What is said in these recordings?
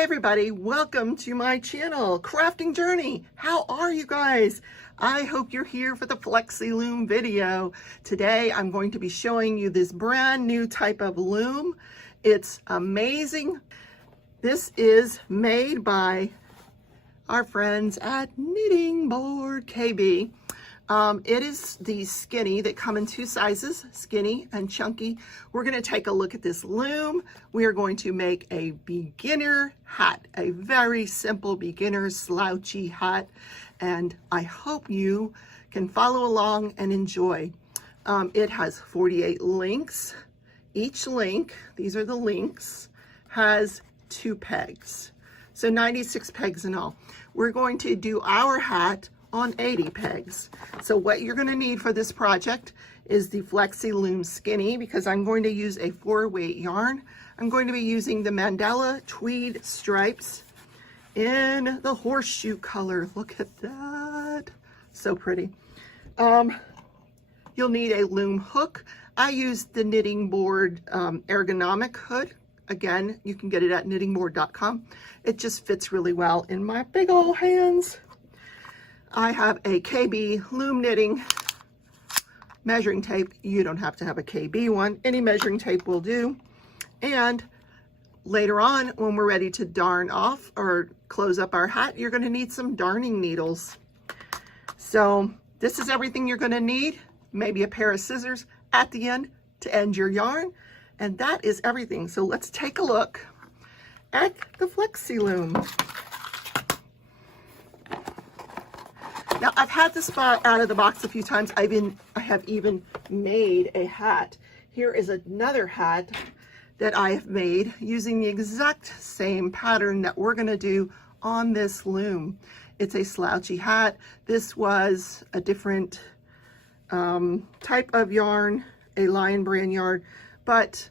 Hi everybody, welcome to my channel, Crafting Journey. How are you guys? I hope you're here for the Flexiloom video. Today I'm going to be showing you this brand new type of loom. It's amazing. This is made by our friends at Knitting Board KB. It is the skinny that come in two sizes, skinny and chunky. We're going to take a look at this loom. We are going to make a beginner hat, a very simple beginner slouchy hat, and I hope you can follow along and enjoy. It has 48 links. Each link, these are the links, has 2 pegs. So 96 pegs in all. We're going to do our hat on 80 pegs. So what you're going to need for this project is the Flexiloom Skinny, because I'm going to use a 4-weight yarn. I'm going to be using the Mandala Tweed Stripes in the horseshoe color. Look at that. So pretty. You'll need a loom hook. I used the Knitting Board ergonomic hook. Again, you can get it at knittingboard.com. It just fits really well in my big old hands. I have a KB loom knitting measuring tape. You don't have to have a KB one. Any measuring tape will do. And later on, when we're ready to darn off or close up our hat, you're going to need some darning needles. So this is everything you're going to need. Maybe a pair of scissors at the end to end your yarn. And that is everything. So let's take a look at the Flexiloom. Now, I've had this out of the box a few times. I have even made a hat. Here is another hat that I have made using the exact same pattern that we're going to do on this loom. It's a slouchy hat. This was a different type of yarn, a Lion brand yarn, but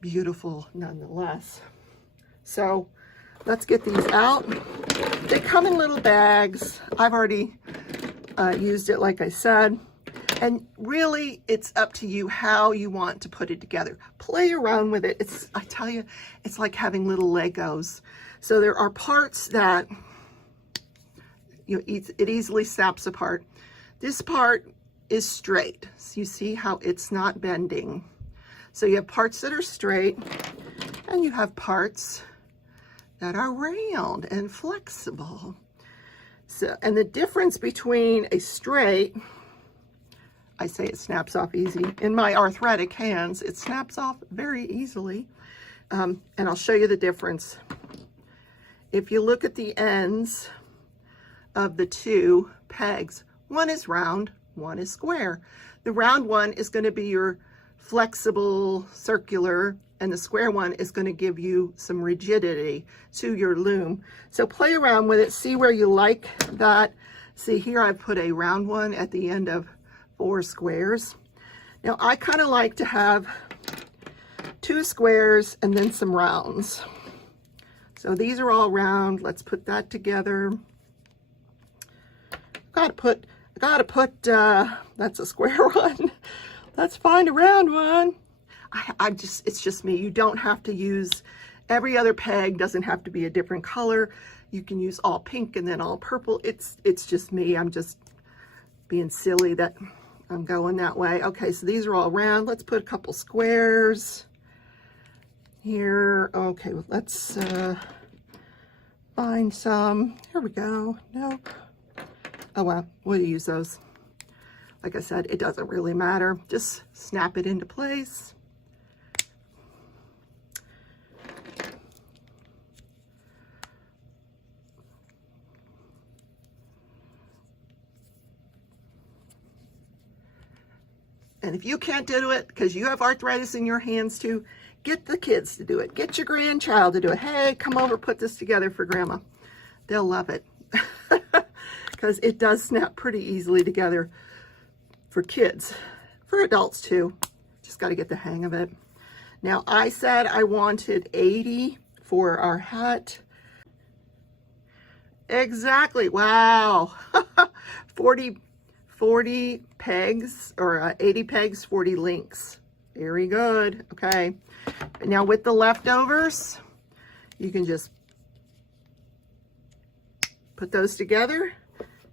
beautiful nonetheless. So let's get these out. They come in little bags. I've already used it, like I said, and really it's up to you how you want to put it together. Play around with it. I tell you, it's like having little Legos. So there are parts that it easily snaps apart. This part is straight. So you see how it's not bending. So you have parts that are straight and you have parts that are round and flexible. So, and the difference between a straight, I say it snaps off easy. In my arthritic hands, it snaps off very easily. And I'll show you the difference. If you look at the ends of the 2 pegs, one is round, one is square. The round one is going to be your flexible circular, and the square one is going to give you some rigidity to your loom. So play around with it, see where you like that. See here, I've put a round one at the end of 4 squares. Now I kind of like to have 2 squares and then some rounds. So these are all round. Let's put that together. That's a square one. Let's find a round one. It's just me. You don't have to use, every other peg doesn't have to be a different color. You can use all pink and then all purple. It's just me. I'm just being silly that I'm going that way. Okay, so these are all round. Let's put a couple squares here. Okay, well, let's find some. Here we go. Nope. Oh well, we'll use those. Like I said, it doesn't really matter. Just snap it into place. And if you can't do it because you have arthritis in your hands too, get the kids to do it. Get your grandchild to do it. Hey, come over, put this together for grandma. They'll love it because it does snap pretty easily together for kids, for adults too. Just got to get the hang of it. Now I said I wanted 80 for our hat. Exactly. Wow. 40 pegs, or 80 pegs, 40 links. Very good. Okay. Now with the leftovers, you can just Put those together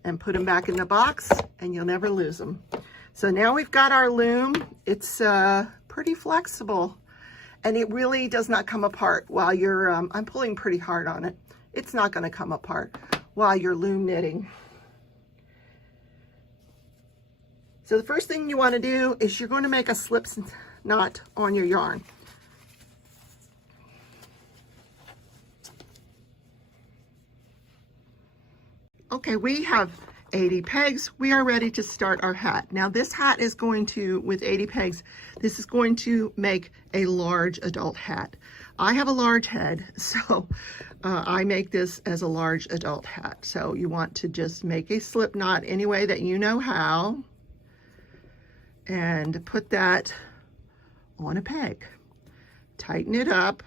and put them back in the box, and you'll never lose them. So now we've got our loom. It's pretty flexible, and it really does not come apart while you're, I'm pulling pretty hard on it. It's not gonna come apart while you're loom knitting. So the first thing you wanna do is you're gonna make a slip knot on your yarn. Okay, we have 80 pegs. We are ready to start our hat. Now this hat is going to, with 80 pegs, this is going to make a large adult hat. I have a large head, so I make this as a large adult hat. So you want to just make a slip knot any way that you know how, and put that on a peg. Tighten it up,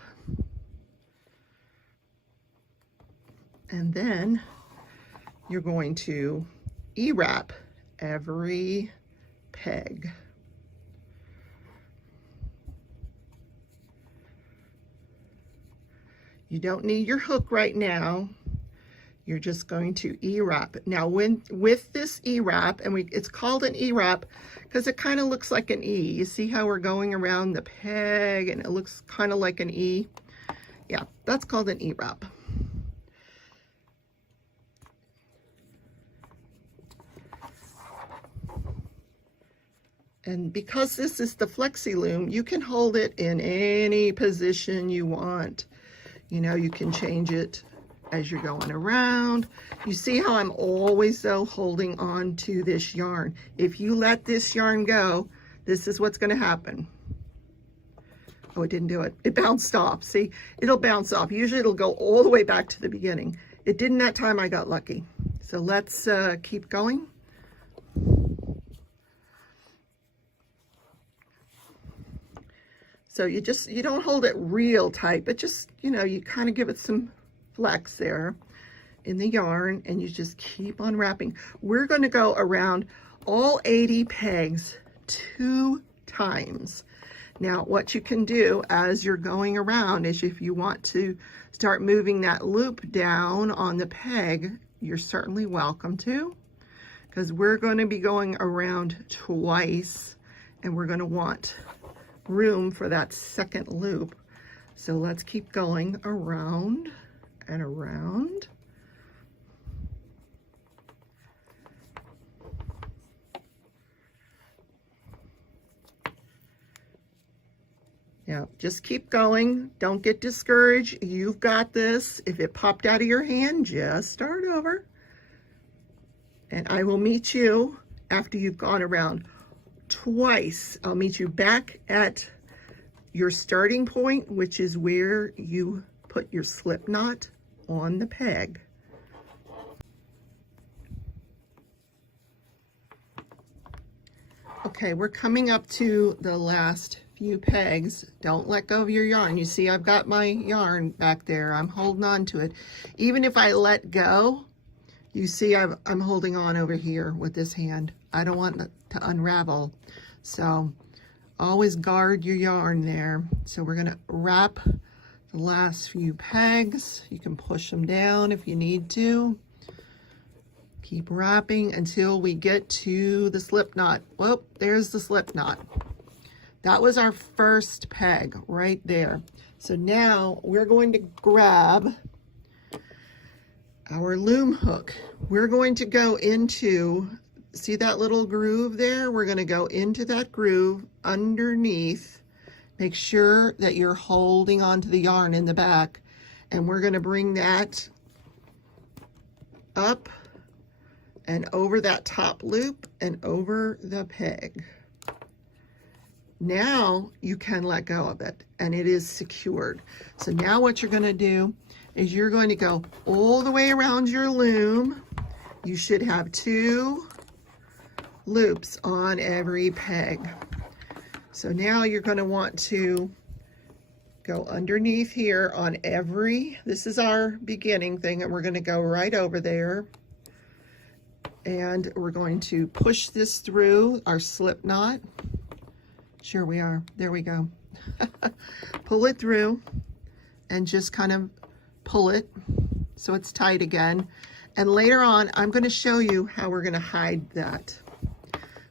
and then you're going to E-wrap every peg. You don't need your hook right now. You're just going to E-wrap it. Now with this E-wrap, and it's called an E-wrap because it kind of looks like an E. You see how we're going around the peg and it looks kind of like an E? Yeah, that's called an E-wrap. And because this is the Flexiloom, you can hold it in any position you want. You know, you can change it as you're going around. You see how I'm always, though, holding on to this yarn. If you let this yarn go, this is what's going to happen. Oh, it didn't do it. It bounced off. See, it'll bounce off. Usually it'll go all the way back to the beginning. It didn't that time. I got lucky. So let's keep going. So you don't hold it real tight, but just, you know, you kind of give it some flex there in the yarn, and you just keep on wrapping. We're going to go around all 80 pegs 2 times. Now, what you can do as you're going around is, if you want to start moving that loop down on the peg, you're certainly welcome to, because we're going to be going around twice, and we're going to want room for that second loop. So let's keep going around and around. Now just keep going. Don't get discouraged. You've got this. If it popped out of your hand, just start over. And I will meet you after you've gone around twice. I'll meet you back at your starting point, which is where you put your slip knot on the peg. Okay, we're coming up to the last few pegs. Don't let go of your yarn. You see, I've got my yarn back there. I'm holding on to it. Even if I let go, you see I'm holding on over here with this hand. I don't want it to unravel. So always guard your yarn there. So we're going to wrap the last few pegs. You can push them down if you need to. Keep wrapping until we get to the slip knot. Whoop, there's the slip knot. That was our first peg right there. So now we're going to grab our loom hook. We're going to go into, see that little groove there? We're going to go into that groove underneath. Make sure that you're holding onto the yarn in the back, and we're going to bring that up and over that top loop and over the peg. Now you can let go of it, and it is secured. So now what you're going to do is you're going to go all the way around your loom. You should have 2 loops on every peg. So now you're going to want to go underneath here on every, this is our beginning thing, and we're going to go right over there. And we're going to push this through our slip knot. Sure we are. There we go. Pull it through and just kind of pull it so it's tight again. And later on, I'm going to show you how we're going to hide that.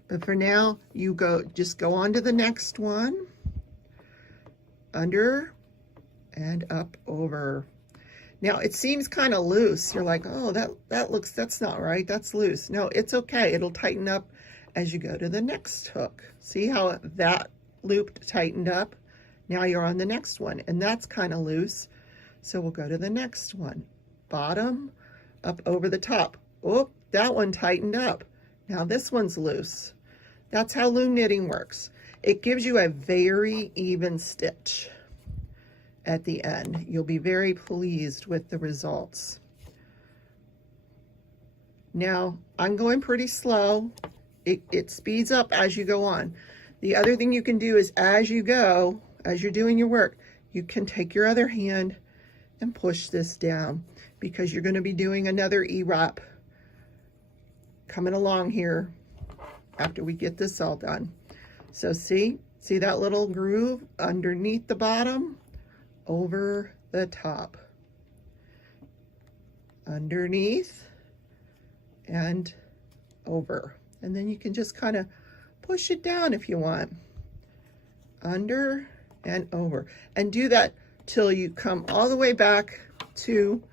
But for now, you just go on to the next one, under and up over. Now it seems kind of loose. You're like, oh, that's not right. That's loose. No, it's okay. It'll tighten up as you go to the next hook. See how that loop tightened up? Now you're on the next one, and that's kind of loose. So we'll go to the next one. Bottom, up over the top. Oh, that one tightened up. Now this one's loose. That's how loom knitting works. It gives you a very even stitch at the end. You'll be very pleased with the results. Now, I'm going pretty slow. It speeds up as you go on. The other thing you can do is as you go, as you're doing your work, you can take your other hand and push this down, because you're going to be doing another E-wrap coming along here after we get this all done. So see that little groove underneath the bottom, over the top, underneath and over. And then you can just kind of push it down if you want, under and over, and do that till you come all the way back to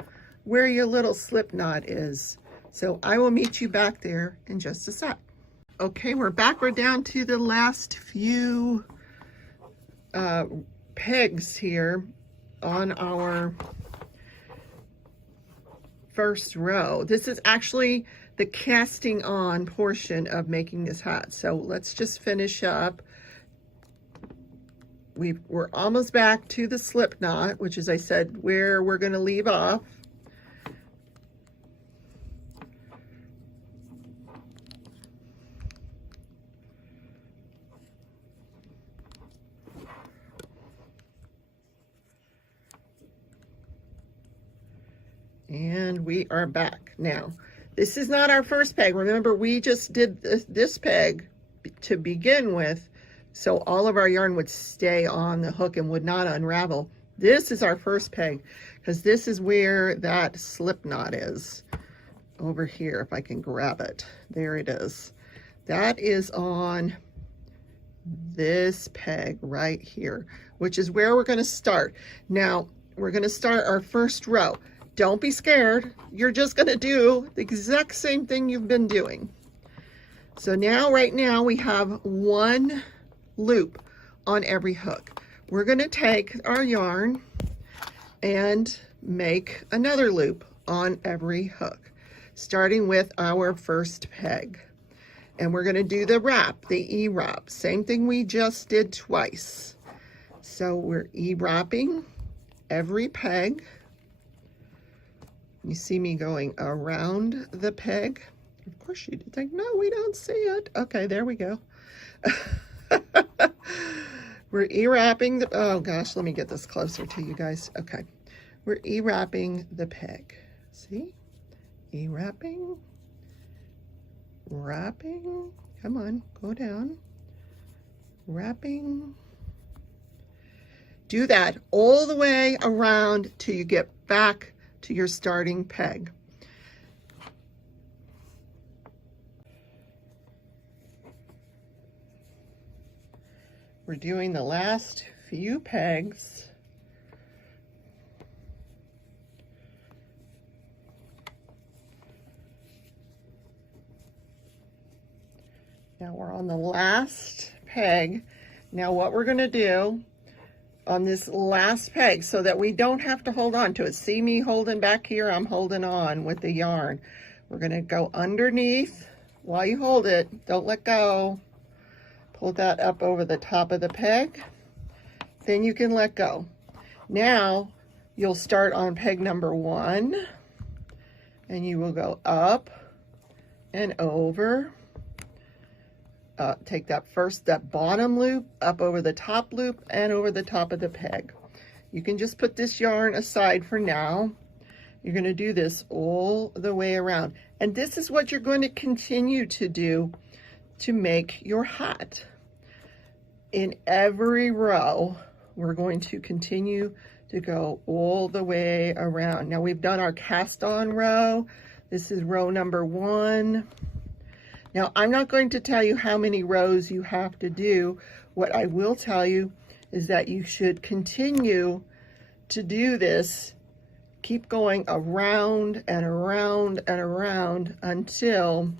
where your little slip knot is. So I will meet you back there in just a sec. Okay, we're back. We're down to the last few pegs here on our first row. This is actually the casting on portion of making this hat. So let's just finish up. We're almost back to the slip knot, which is, I said, where we're going to leave off. And we are back. Now, this is not our first peg. Remember, we just did this peg to begin with, so all of our yarn would stay on the hook and would not unravel. This is our first peg, because this is where that slip knot is. Over here, if I can grab it. There it is. That is on this peg right here, which is where we're going to start. Now, we're going to start our first row. Don't be scared. You're just going to do the exact same thing you've been doing. So now, right now, we have one loop on every hook. We're going to take our yarn and make another loop on every hook, starting with our first peg. And we're going to do the wrap, the E-wrap, same thing we just did twice. So we're E-wrapping every peg. You see me going around the peg. Of course you think, no, we don't see it. Okay, there we go. We're E-wrapping the, oh gosh, let me get this closer to you guys. Okay, we're E-wrapping the peg. See? E-wrapping, wrapping, come on, go down, wrapping. Do that all the way around till you get back to your starting peg. We're doing the last few pegs. Now we're on the last peg. Now what we're going to do on this last peg, so that we don't have to hold on to it. See me holding back here? I'm holding on with the yarn. We're going to go underneath while you hold it. Don't let go. Pull that up over the top of the peg. Then you can let go. Now you'll start on peg number 1, and you will go up and over. Take that bottom loop up over the top loop and over the top of the peg. You can just put this yarn aside for now. You're going to do this all the way around. And this is what you're going to continue to do to make your hat. In every row, we're going to continue to go all the way around. Now we've done our cast on row. This is row number 1. Now I'm not going to tell you how many rows you have to do. What I will tell you is that you should continue to do this. Keep going around and around and around until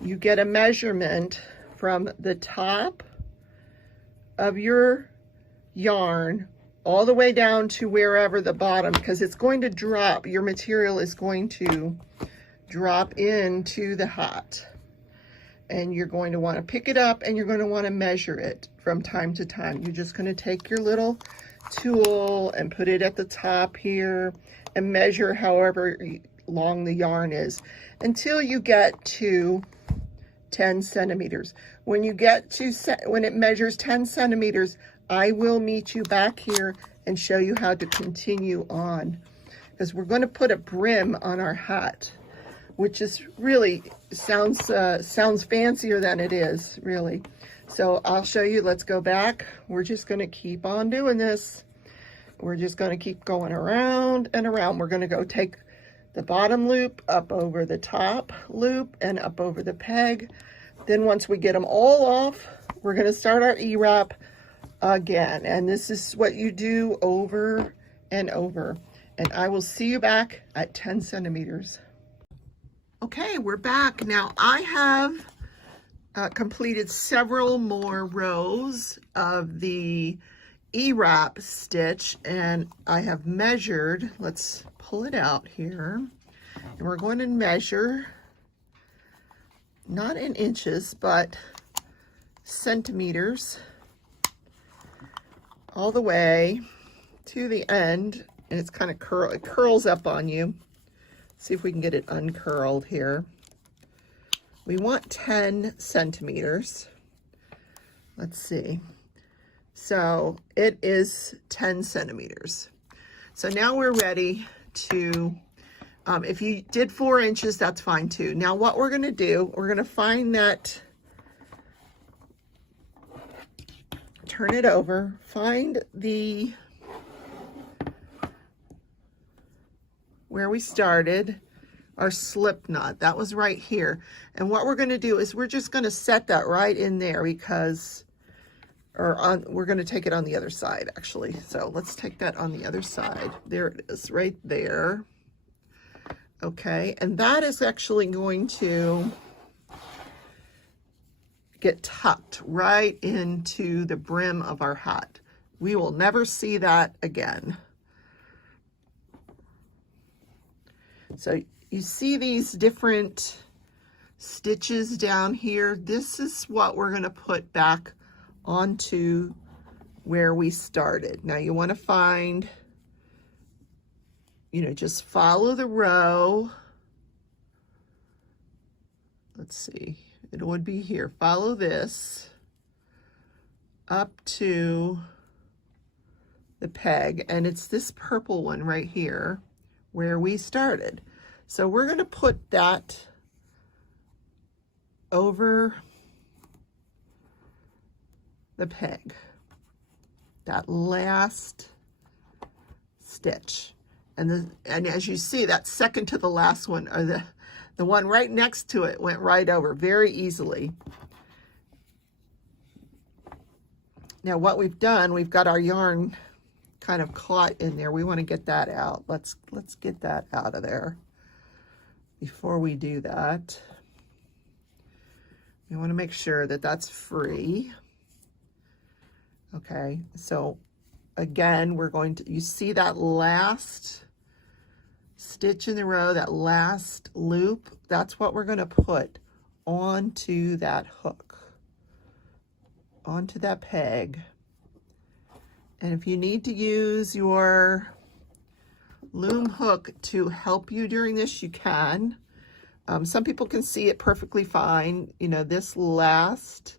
you get a measurement from the top of your yarn all the way down to wherever the bottom, because it's going to drop, your material is going to drop into the hat. And you're going to want to pick it up and you're going to want to measure it from time to time. You're just going to take your little tool and put it at the top here and measure however long the yarn is until you get to 10 centimeters. When you get to, when it measures 10 centimeters, I will meet you back here and show you how to continue on, because we're going to put a brim on our hat, which is really sounds fancier than it is, really. So I'll show you. Let's go back. We're just going to keep on doing this. We're just going to keep going around and around. We're going to go take the bottom loop up over the top loop and up over the peg. Then once we get them all off, we're going to start our E-wrap again. And this is what you do over and over. And I will see you back at 10 centimeters. Okay, we're back. Now I have completed several more rows of the E-wrap stitch, and I have measured, let's pull it out here, and we're going to measure, not in inches, but centimeters, all the way to the end, and it's kind of it curls up on you. See if we can get it uncurled here. We want 10 centimeters. Let's see. So it is 10 centimeters. So now we're ready to, if you did 4 inches, that's fine too. Now what we're gonna do, we're gonna find that, turn it over, find the, where we started, our slip knot. That was right here. And what we're gonna do is we're just gonna set that right in there because, we're gonna take it on the other side actually. So let's take that on the other side. There it is, right there. Okay, and that is actually going to get tucked right into the brim of our hat. We will never see that again. So you see these different stitches down here. This is what we're going to put back onto where we started. Now you want to find, you know, just follow the row. Let's see, it would be here. Follow this up to the peg, and it's this purple one right here where we started. So we're going to put that over the peg, that last stitch. And as you see, that second to the last one, or the one right next to it, went right over very easily. Now what we've done, we've got our yarn kind of caught in there. We want to get that out. Let's get that out of there. Before we do that, we want to make sure that that's free. Okay, so again, we're going to, you see that last stitch in the row, that last loop, that's what we're going to put onto that hook, onto that peg. And if you need to use your loom hook to help you during this, you can. Some people can see it perfectly fine. You know, this last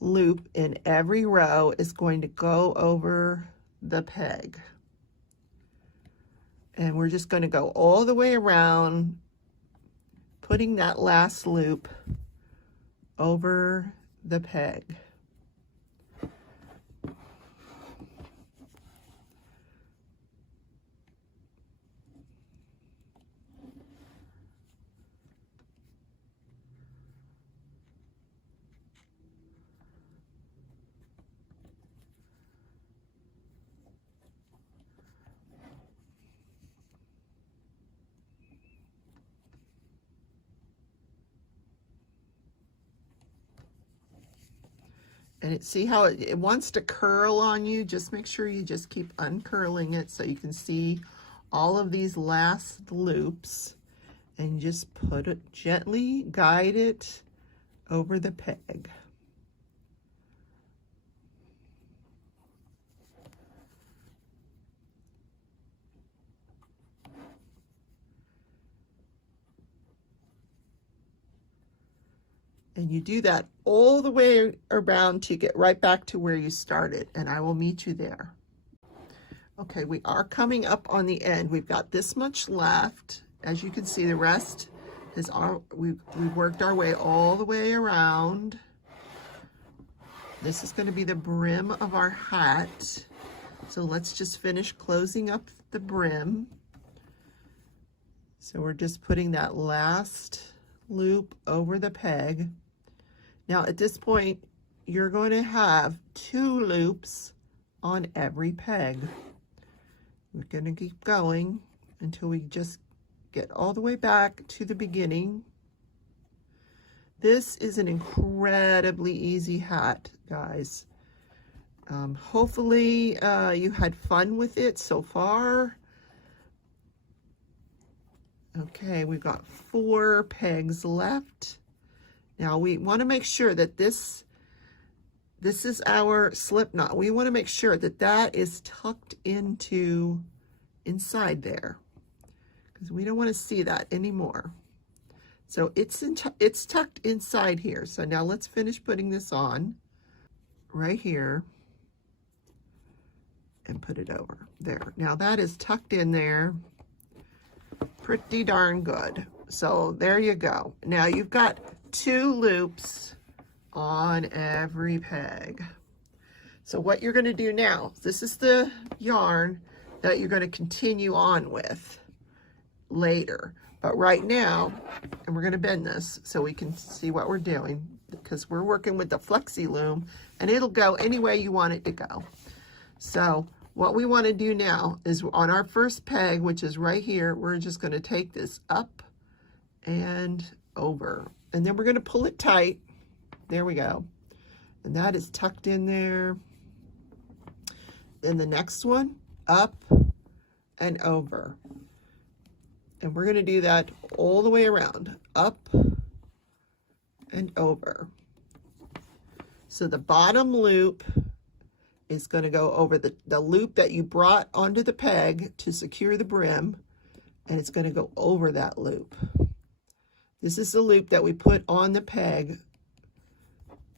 loop in every row is going to go over the peg. And we're just going to go all the way around, putting that last loop over the peg. And see how it wants to curl on you. Just make sure you just keep uncurling it so you can see all of these last loops, and just put it gently, guide it over the peg. And you do that all the way around to get right back to where you started, and I will meet you there. Okay, we are coming up on the end. We've got this much left. As you can see, the rest is we've worked our way all the way around. This is going to be the brim of our hat. So let's just finish closing up the brim. So we're just putting that last loop over the peg. Now at this point, you're going to have 2 loops on every peg. We're going to keep going until we just get all the way back to the beginning. This is an incredibly easy hat, guys. Hopefully you had fun with it so far. Okay, we've got 4 pegs left. Now we want to make sure that this is our slip knot. We want to make sure that that is tucked inside there, because we don't want to see that anymore. So it's tucked inside here. So now let's finish putting this on right here and put it over there. Now that is tucked in there pretty darn good. So there you go. Now you've got 2 loops on every peg. So what you're going to do now, this is the yarn that you're going to continue on with later. But right now, and we're going to bend this so we can see what we're doing, because we're working with the Flexiloom, and it'll go any way you want it to go. So what we want to do now is on our first peg, which is right here, we're just going to take this up and over. And then we're going to pull it tight. There we go. And that is tucked in there. Then the next one, up and over. And we're going to do that all the way around, up and over. So the bottom loop is going to go over the loop that you brought onto the peg to secure the brim, and it's going to go over that loop. This is the loop that we put on the peg.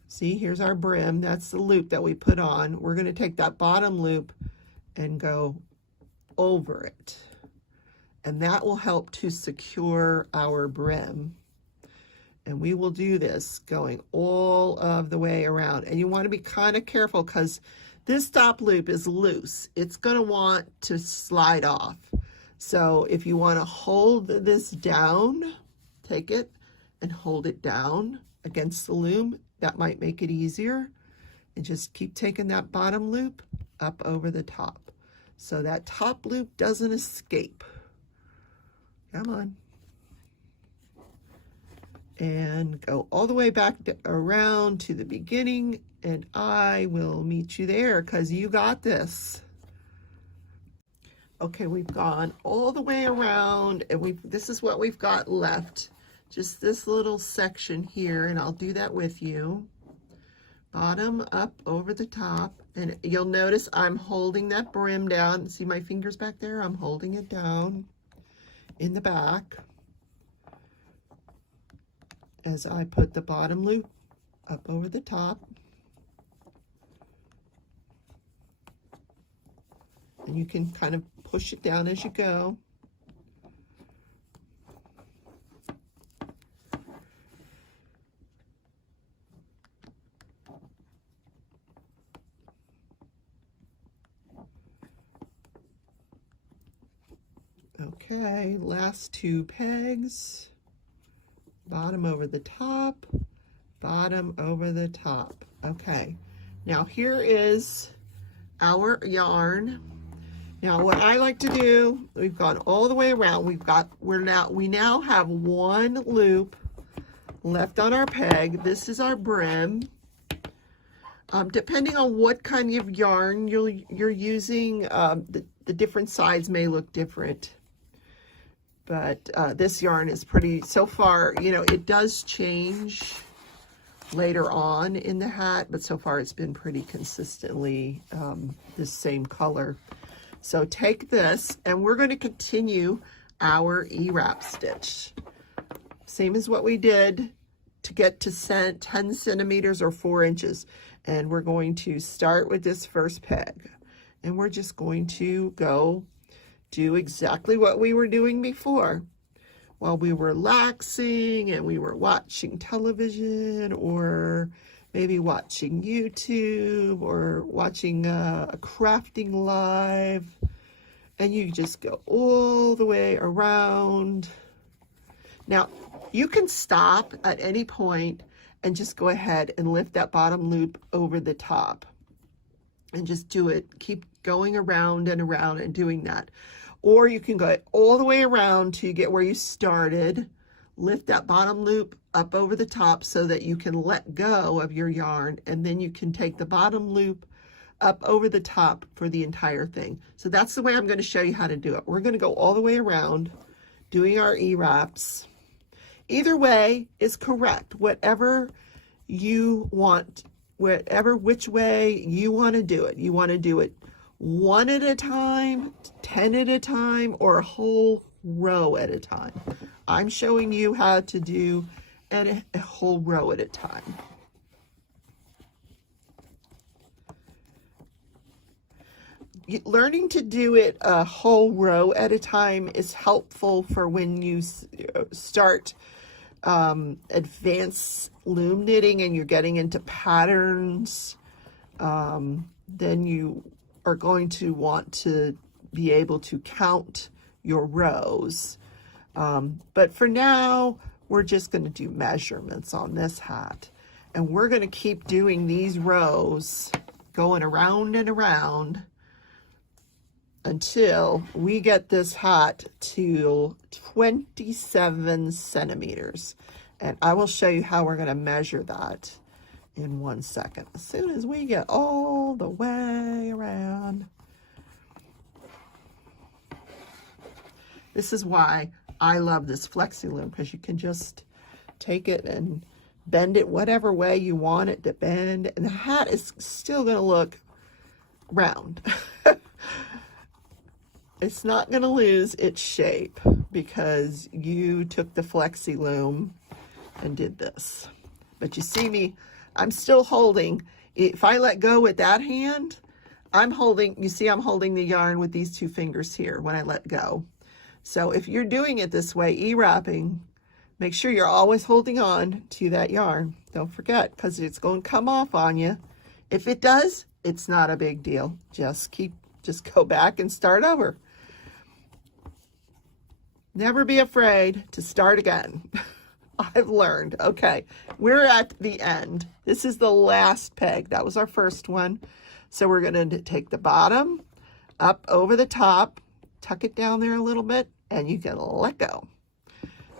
See, here's our brim. That's the loop that we put on. We're going to take that bottom loop and go over it. And that will help to secure our brim. And we will do this going all of the way around. And you want to be kind of careful, because this top loop is loose. It's going to want to slide off. So if you want to hold this down, take it and hold it down against the loom. That might make it easier. And just keep taking that bottom loop up over the top, so that top loop doesn't escape. Come on. And go all the way back around to the beginning, and I will meet you there, because you got this. Okay, we've gone all the way around, and this is what we've got left. Just this little section here, and I'll do that with you. Bottom up over the top, and you'll notice I'm holding that brim down. See my fingers back there? I'm holding it down in the back as I put the bottom loop up over the top. And you can kind of push it down as you go. Okay, last 2 pegs, bottom over the top, bottom over the top. Okay, now here is our yarn. Now what I like to do, we've gone all the way around. We now have 1 loop left on our peg. This is our brim. Depending on what kind of yarn you're using, the different sides may look different. But this yarn is pretty, so far, you know, it does change later on in the hat, but so far it's been pretty consistently the same color. So take this, and we're going to continue our E-wrap stitch. Same as what we did to get to 10 centimeters or 4 inches. And we're going to start with this first peg. And we're just going to go do exactly what we were doing before. While we were relaxing and we were watching television, or maybe watching YouTube, or watching a crafting live, and you just go all the way around. Now, you can stop at any point and just go ahead and lift that bottom loop over the top and just do it. Keep going around and around and doing that. Or you can go all the way around till you get where you started, lift that bottom loop up over the top so that you can let go of your yarn, and then you can take the bottom loop up over the top for the entire thing. So that's the way I'm going to show you how to do it. We're going to go all the way around doing our E-wraps. Either way is correct, whatever you want, which way you want to do it. You want to do it 1 at a time, 10 at a time, or a whole row at a time. I'm showing you how to do a whole row at a time. Learning to do it a whole row at a time is helpful for when you start advanced loom knitting and you're getting into patterns. Then you are going to want to be able to count your rows. But for now, we're just going to do measurements on this hat. And we're going to keep doing these rows, going around and around, until we get this hat to 27 centimeters. And I will show you how we're going to measure that in 1 second. As soon as we get all the way around. This is why I love this Flexiloom, because you can just take it and bend it whatever way you want it to bend, and the hat is still going to look round. It's not going to lose its shape because you took the Flexiloom and did this. But you see me, I'm still holding. If I let go with that hand, I'm holding, you see I'm holding the yarn with these 2 fingers here when I let go. So if you're doing it this way, E-wrapping, make sure you're always holding on to that yarn. Don't forget, because it's going to come off on you. If it does, it's not a big deal. Just go back and start over. Never be afraid to start again. I've learned. Okay, we're at the end. This is the last peg. That was our first one. So we're going to take the bottom up over the top, tuck it down there a little bit, and you can let go.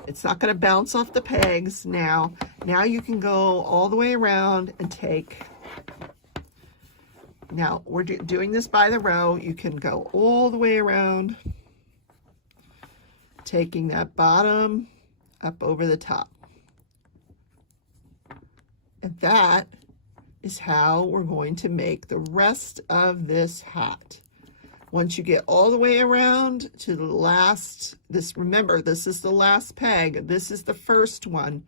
It's not going to bounce off the pegs now. Now you can go all the way around and take. Now we're doing this by the row. You can go all the way around, taking that bottom up over the top. And that is how we're going to make the rest of this hat. Once you get all the way around to the last, remember, this is the last peg. This is the first one.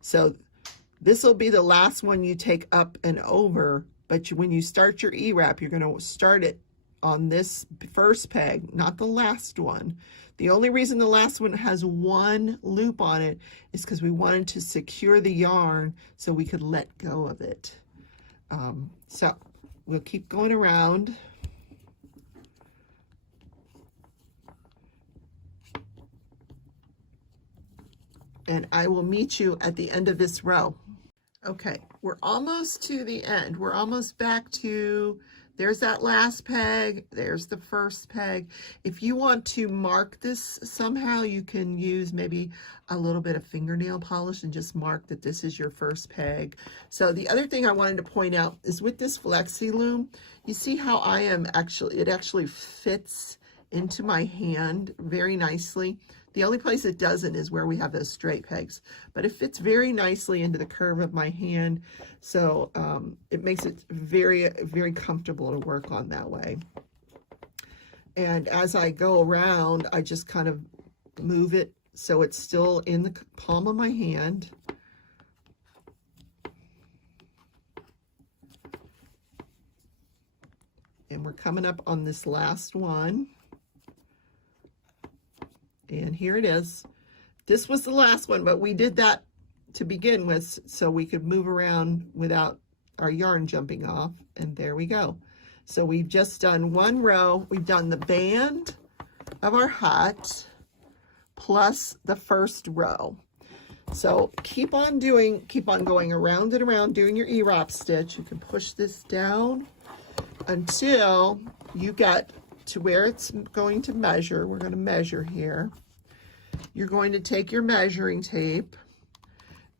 So this will be the last one you take up and over. But when you start your E-wrap, you're going to start it on this first peg, not the last one. The only reason the last one has 1 loop on it is because we wanted to secure the yarn so we could let go of it. So we'll keep going around. And I will meet you at the end of this row. Okay, we're almost to the end. We're almost back to There's that last peg. There's the first peg. If you want to mark this somehow, you can use maybe a little bit of fingernail polish and just mark that this is your first peg. So the other thing I wanted to point out is with this Flexiloom, you see how it actually fits into my hand very nicely. The only place it doesn't is where we have those straight pegs, but it fits very nicely into the curve of my hand. So it makes it very, very comfortable to work on that way. And as I go around, I just kind of move it so it's still in the palm of my hand. And we're coming up on this last one. And here it is. This was the last one, but we did that to begin with so we could move around without our yarn jumping off. And there we go. So we've just done one row. We've done the band of our hat plus the first row. So keep on going around and around doing your E-wrap stitch. You can push this down until you get to where it's going to measure. We're going to measure here. You're going to take your measuring tape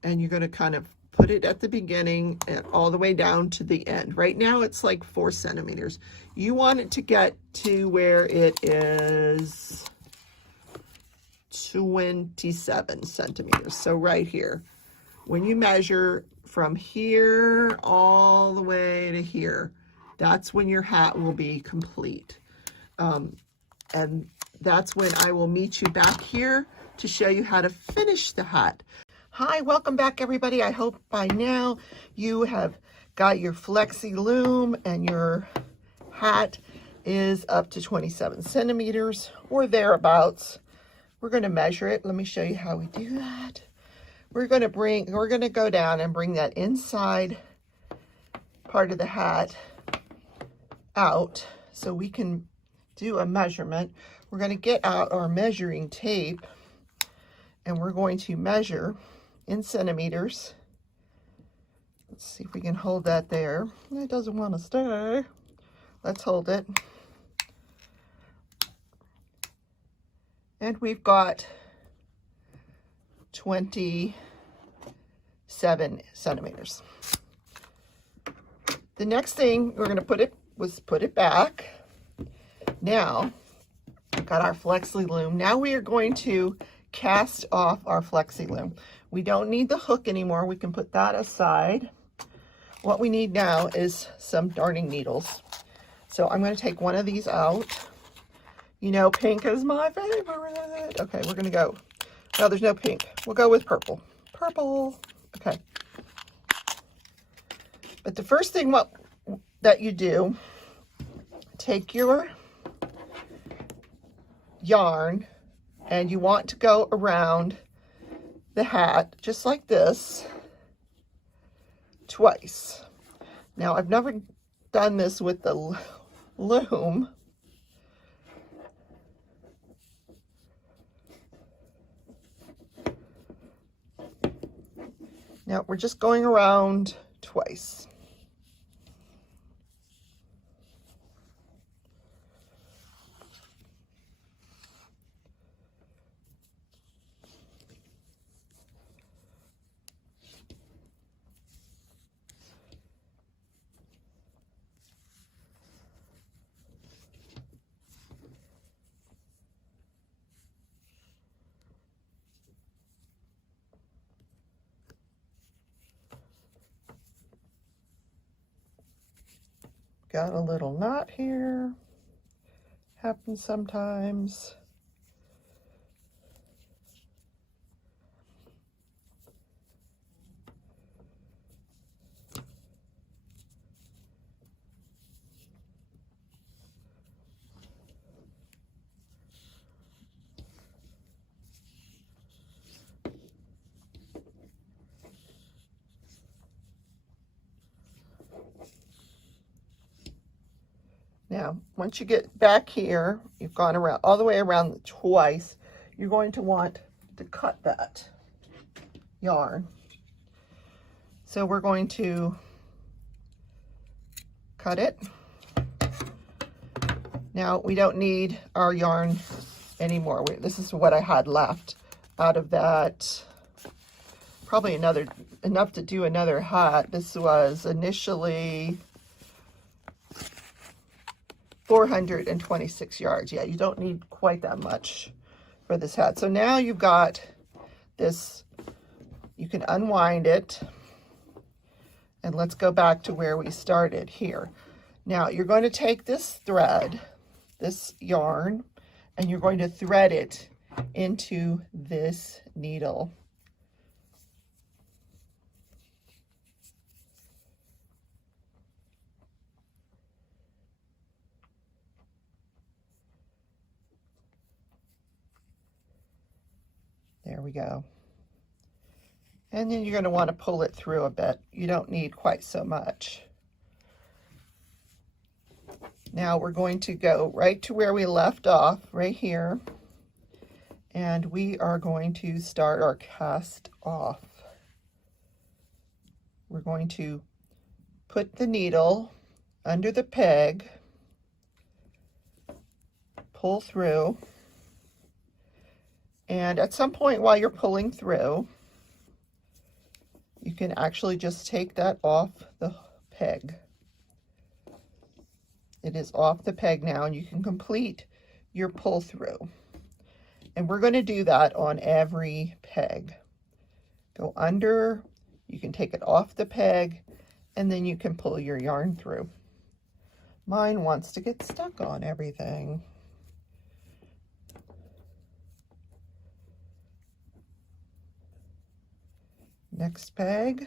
and you're going to kind of put it at the beginning and all the way down to the end. Right now it's like 4 centimeters. You want it to get to where it is 27 centimeters. So right here, when you measure from here all the way to here, that's when your hat will be complete. And that's when I will meet you back here to show you how to finish the hat. Hi, welcome back everybody. I hope by now you have got your Flexiloom and your hat is up to 27 centimeters or thereabouts. We're going to measure it. Let me show you how we do that. We're going to go down and bring that inside part of the hat out so we can do a measurement. We're going to get out our measuring tape and we're going to measure in centimeters. Let's see if we can hold that there. It doesn't want to stay. Let's hold it. And we've got 27 centimeters. The next thing we're going to put it back. Now, got our Flexiloom. Now we are going to cast off our Flexiloom. We don't need the hook anymore. We can put that aside. What we need now is some darning needles. So I'm going to take one of these out. You know, pink is my favorite. Okay, we're going to go. No, there's no pink. We'll go with purple. Purple. Okay. But the first thing that you do, take your yarn and you want to go around the hat just like this twice. Now I've never done this with the loom. Now we're just going around twice. Got a little knot here. Happens sometimes. Now, once you get back here, you've gone around all the way around twice, you're going to want to cut that yarn. So we're going to cut it. Now we don't need our yarn anymore. This is what I had left out of that. Probably enough to do another hat. This was initially 426 yards. Yeah, you don't need quite that much for this hat. So now you've got this, you can unwind it, and let's go back to where we started here. Now you're going to take this thread, this yarn, and you're going to thread it into this needle. There we go. And then you're going to want to pull it through a bit. You don't need quite so much. Now we're going to go right to where we left off, right here. And we are going to start our cast off. We're going to put the needle under the peg, pull through, and at some point while you're pulling through, you can actually just take that off the peg. It is off the peg now, and you can complete your pull through. And we're going to do that on every peg. Go under, you can take it off the peg, and then you can pull your yarn through. Mine wants to get stuck on everything. Next peg,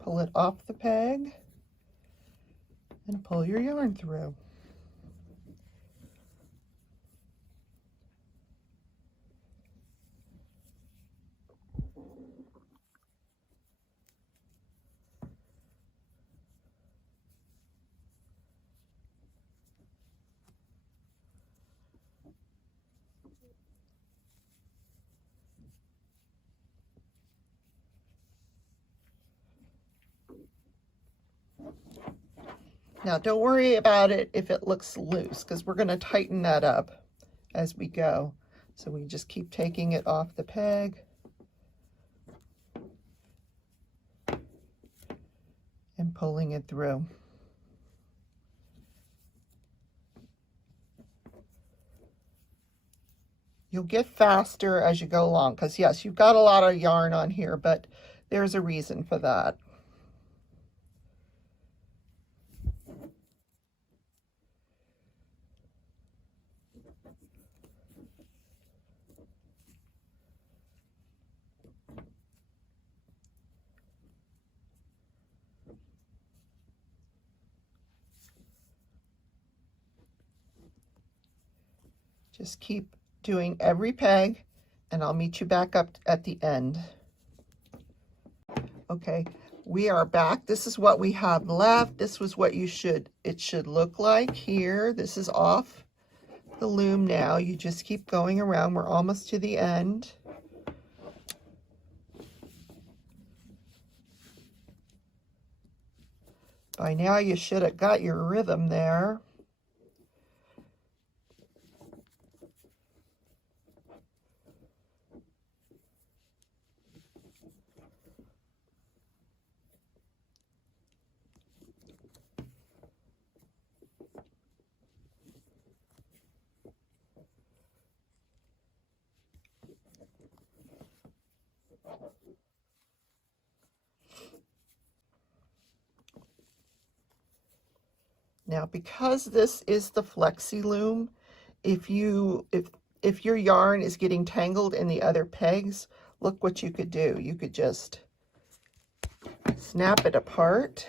pull it off the peg, and pull your yarn through. Now, don't worry about it if it looks loose, because we're going to tighten that up as we go. So we just keep taking it off the peg. And pulling it through. You'll get faster as you go along, because yes, you've got a lot of yarn on here, but there's a reason for that. Just keep doing every peg, and I'll meet you back up at the end. Okay, we are back. This is what we have left. This was what it should look like here. This is off the loom now. You just keep going around. We're almost to the end. By now you should have got your rhythm there. Now, because this is the Flexiloom, if your yarn is getting tangled in the other pegs, look what you could do. You could just snap it apart,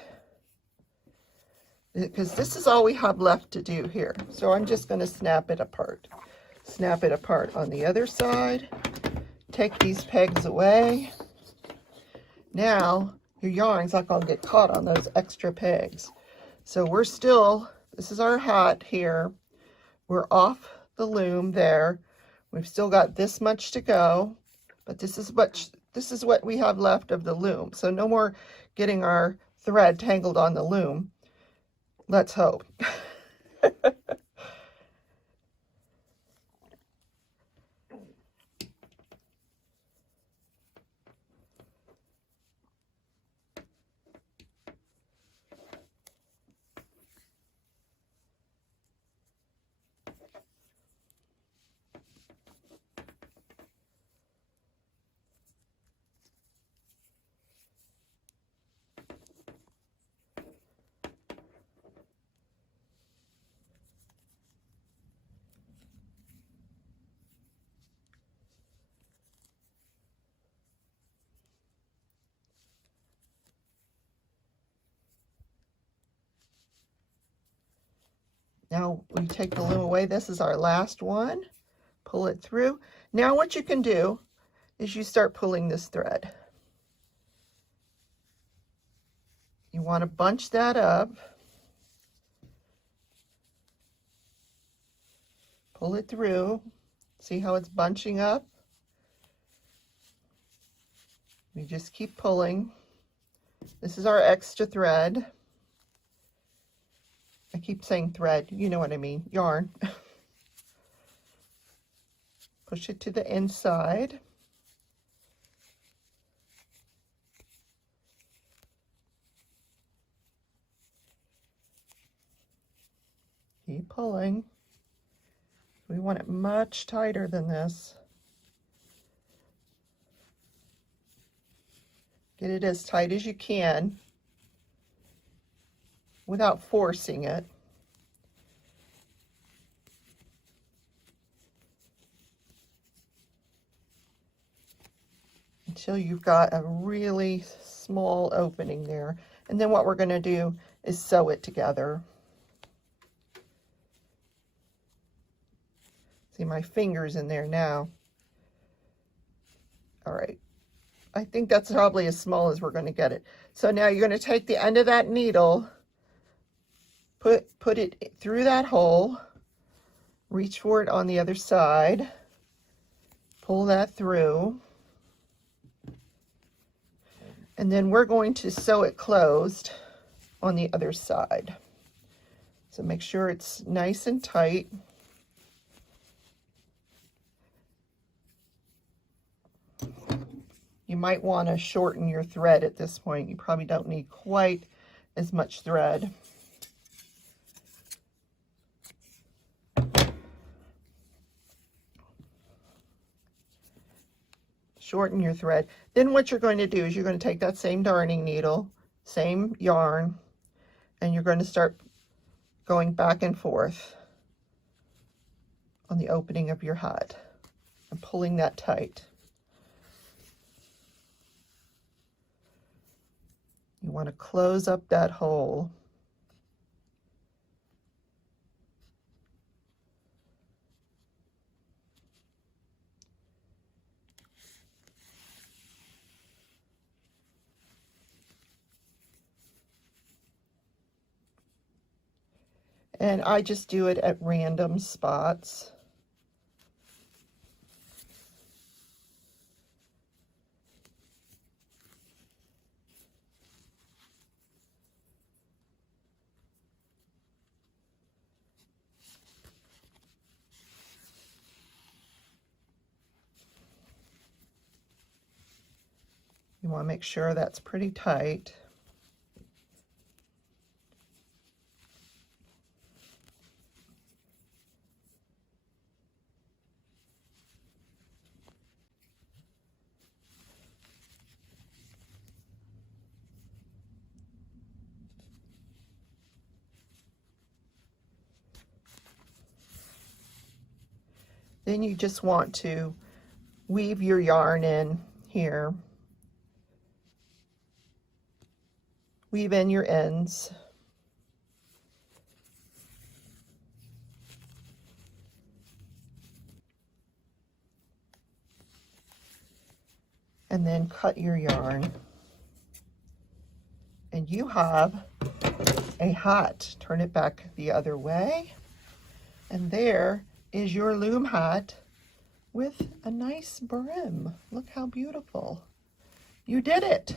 because this is all we have left to do here. So I'm just going to snap it apart. Snap it apart on the other side. Take these pegs away. Now your yarn's not going to get caught on those extra pegs. So we're still, this is our hat here. We're off the loom there. We've still got this much to go, but this is what we have left of the loom. So no more getting our thread tangled on the loom. Let's hope. Now we take the loom away. This is our last one. Pull it through. Now what you can do is you start pulling this thread. You want to bunch that up. Pull it through. See how it's bunching up? We just keep pulling. This is our extra thread. I keep saying thread, you know what I mean, yarn. Push it to the inside. Keep pulling. We want it much tighter than this. Get it as tight as you can without forcing it. Until you've got a really small opening there. And then what we're going to do is sew it together. See my fingers in there now. All right. I think that's probably as small as we're going to get it. So now you're going to take the end of that needle, put it through that hole, reach for it on the other side, pull that through, and then we're going to sew it closed on the other side. So make sure it's nice and tight. You might want to shorten your thread at this point. You probably don't need quite as much thread. Shorten your thread. Then what you're going to do is you're going to take that same darning needle, same yarn, and you're going to start going back and forth on the opening of your hat and pulling that tight. You want to close up that hole. And I just do it at random spots. You want to make sure that's pretty tight. Then you just want to weave your yarn in here. Weave in your ends. And then cut your yarn. And you have a hat. Turn it back the other way. And there is your loom hat with a nice brim. Look how beautiful. You did it.